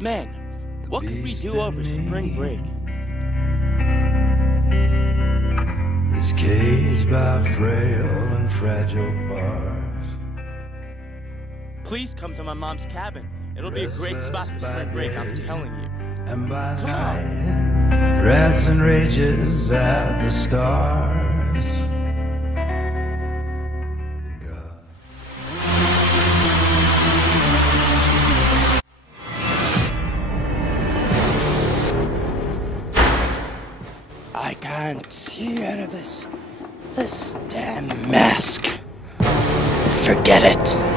Man, what could we do over spring break? Is caged by frail and fragile bars. Please come to my mom's cabin. It'll be a great spot for spring break, I'm telling you. And by night, rats and rages at the stars. God. I can't see out of this damn mask. Forget it.